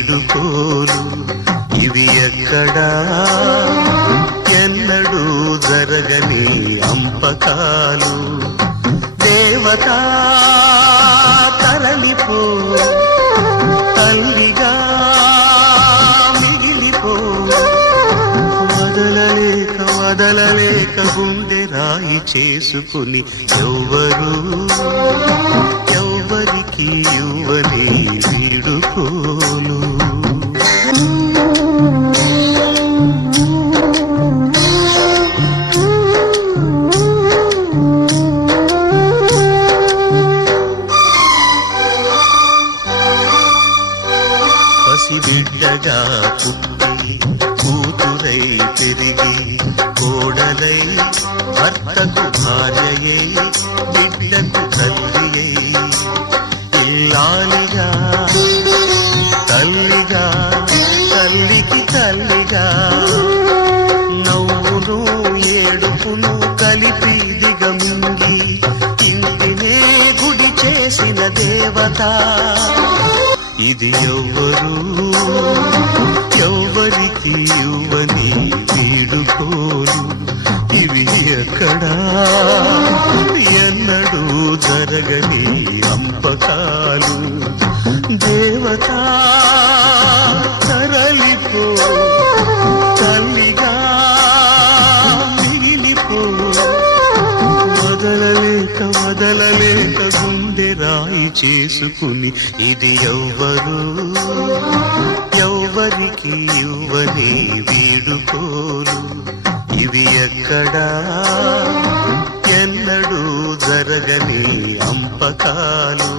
వీడుకోలు ఇవి ఎక్కడా ఎన్నడూ జరగని అంపకాలు దేవతా తరలిపో తల్లిగా మిగిలిపో వదలలేక గుండె రాయి చేసుకుని ఎవ్వరికి ఇవ్వని వీడుకోలు బిడ్డగా పుట్టి కూతురై పెరిగి కోడలై భర్తకు భార్యయై బిడ్డకు తల్లియై ఇల్లాలిగా తల్లిగా తల్లికి తల్లిగా నవ్వును ఏడుపును కలిపి దిగమింగి ఇంటినే గుడి చేసిన దేవత ఇది ఎవ్వరికి ఇవ్వని వీడుకోలు ఇవి ఎక్కడా ఎన్నడూ జరగని అంపకాలు దేవతా తరలిపో తల్లిగా మిగిలిపో వదలలేక గుండె రాయి చేసుకుని ఇది ఎవ్వరికి ఇవ్వని వీడుకోలు ఇవి ఎక్కడా ఎన్నడూ జరగని అంపకాలు